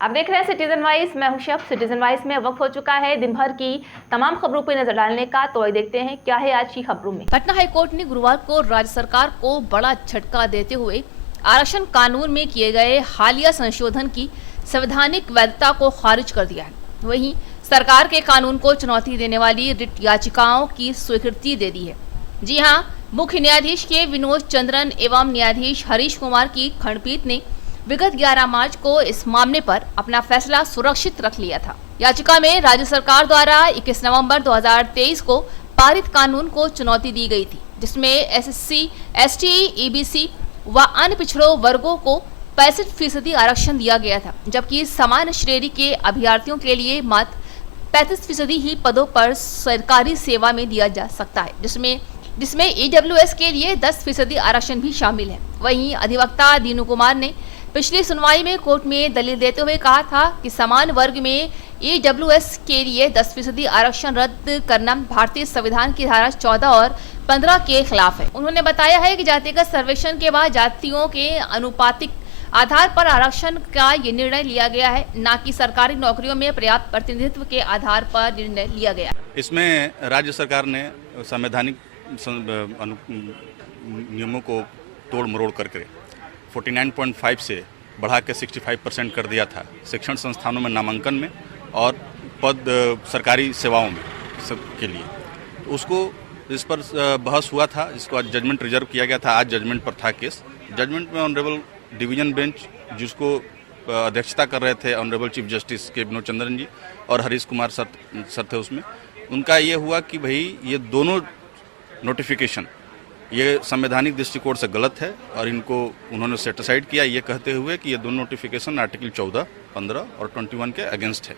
आप देख रहे हैं सिटीजन वाइज। मैं हूं शब। सिटीजन वाइज में वक्त हो चुका है दिन भर की तमाम खबरों पर नजर डालने का। तो आइए देखते हैं क्या है आज की खबरों में। पटना हाईकोर्ट ने गुरुवार को राज्य सरकार को बड़ा झटका देते हुए आरक्षण कानून में किए गए हालिया संशोधन की संवैधानिक वैधता को खारिज कर दिया है। वहीं सरकार के कानून को चुनौती देने वाली रिट याचिकाओं की स्वीकृति दे दी है। जी हां, मुख्य न्यायाधीश के विनोद चंद्रन एवं न्यायाधीश हरीश कुमार की खंडपीठ ने विगत 11 मार्च को इस मामले पर अपना फैसला सुरक्षित रख लिया था। याचिका में राज्य सरकार द्वारा 21 नवंबर 2023 को पारित कानून को चुनौती दी गई थी, जिसमें एसएससी, एसटी, ईबीसी व अन्य पिछड़ों वर्गों को 65% आरक्षण दिया गया था, जबकि समान श्रेणी के अभ्यर्थियों के लिए मात्र 35% ही पदों पर सरकारी सेवा में दिया जा सकता है, जिसमें ईडब्ल्यूएस के लिए 10% आरक्षण भी शामिल है। वहीं अधिवक्ता दीनू कुमार ने पिछली सुनवाई में कोर्ट में दलील देते हुए कहा था कि समान वर्ग में ईडब्ल्यूएस के लिए 10% आरक्षण रद्द करना भारतीय संविधान की धारा 14 और 15 के खिलाफ है। उन्होंने बताया है कि जातिगत सर्वेक्षण के बाद जातियों के अनुपातिक आधार पर आरक्षण का ये निर्णय लिया गया है, न कि सरकारी नौकरियों में पर्याप्त प्रतिनिधित्व के आधार पर निर्णय लिया गया। इसमें राज्य सरकार ने संवैधानिक नियमों को तोड़ मरोड़ करके 49.5 से बढ़ा के 65% कर दिया था शिक्षण संस्थानों में नामांकन में और पद सरकारी सेवाओं में सब के लिए। तो उसको इस पर बहस हुआ था, जिसको आज जजमेंट रिजर्व किया गया था। आज जजमेंट पर था केस। जजमेंट में ऑनरेबल डिवीजन बेंच, जिसको अध्यक्षता कर रहे थे ऑनरेबल चीफ जस्टिस के विनोद चंद्रन जी और हरीश कुमार सर थे, उसमें उनका ये हुआ कि भाई ये दोनों नोटिफिकेशन ये संवैधानिक दृष्टिकोण से गलत है और इनको उन्होंने सेटिसाइड किया, ये कहते हुए कि ये दोनों नोटिफिकेशन आर्टिकल 14, 15 और 21 के अगेंस्ट है।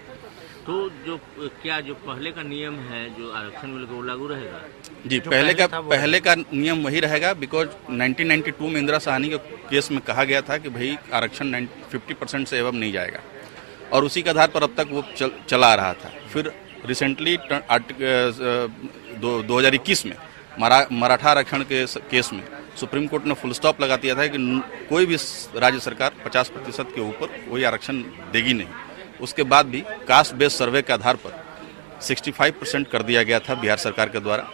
तो जो पहले का नियम है जो आरक्षण मिल वो लागू रहेगा? जी, पहले का नियम वही रहेगा, बिकॉज 1992 में इंदिरा साहनी के केस में कहा गया था कि भाई आरक्षण 50% से एवं नहीं जाएगा, और उसी के आधार पर अब तक वो चला आ रहा था। फिर रिसेंटली 2021 में मराठा आरक्षण के केस में सुप्रीम कोर्ट ने फुल स्टॉप लगा दिया था कि कोई भी राज्य सरकार 50% के ऊपर कोई आरक्षण देगी नहीं। उसके बाद भी कास्ट बेस्ड सर्वे के आधार पर 65% कर दिया गया था बिहार सरकार के द्वारा,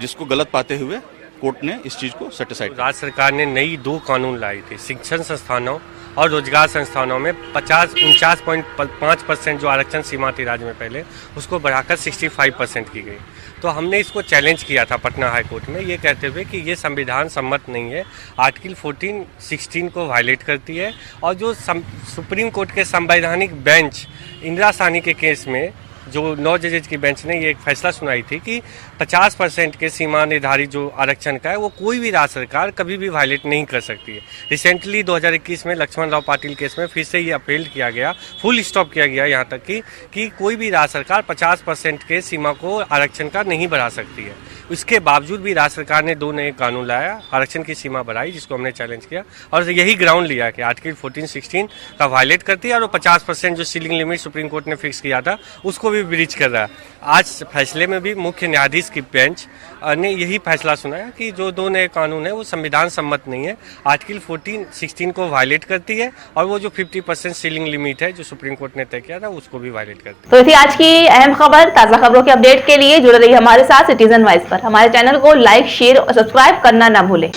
जिसको गलत पाते हुए कोर्ट ने इस चीज़ को सेटिसाइड। राज्य सरकार ने नई 2 कानून लाई थी। शिक्षण संस्थानों और रोजगार संस्थानों में 49.5% जो आरक्षण सीमा थी राज्य में पहले, उसको बढ़ाकर 65% की गई। तो हमने इसको चैलेंज किया था पटना हाई कोर्ट में, ये कहते हुए कि ये संविधान सम्मत नहीं है, आर्टिकल 14, 16 को वायलेट करती है। और जो सुप्रीम कोर्ट के संवैधानिक बेंच इंदिरा साहनी के केस में जो 9 जजेज की बेंच ने ये एक फैसला सुनाई थी कि 50% के सीमा निर्धारित जो आरक्षण का है वो कोई भी राज्य सरकार कभी भी वायलेट नहीं कर सकती है। रिसेंटली 2021 में लक्ष्मण राव पाटिल केस में फिर से ये अपील किया गया, फुल स्टॉप किया गया यहाँ तक कि कोई भी राज्य सरकार 50% के सीमा को आरक्षण का नहीं बढ़ा सकती है। इसके बावजूद भी राज्य सरकार ने 2 नए कानून लाया, आरक्षण की सीमा बढ़ाई, जिसको हमने चैलेंज किया और यही ग्राउंड लिया कि आर्टिकल 14, 16 का वायलेट करती है और 50% जो सीलिंग लिमिट सुप्रीम कोर्ट ने फिक्स किया था उसको भी ब्रीच कर रहा है। आज फैसले में भी मुख्य न्यायाधीश की बेंच ने यही फैसला सुनाया कि जो 2 नए कानून है वो संविधान सम्मत नहीं है, आर्टिकल 14, 16 को वायलेट करती है और वो जो 50% सीलिंग लिमिट है जो सुप्रीम कोर्ट ने तय किया था उसको भी वायलेट करती है। तो थी आज की अहम खबर। ताजा खबरों के अपडेट के लिए जुड़े रहिए हमारे साथ सिटीजन वाइज पर। हमारे चैनल को लाइक, शेयर और सब्सक्राइब करना ना भूलें।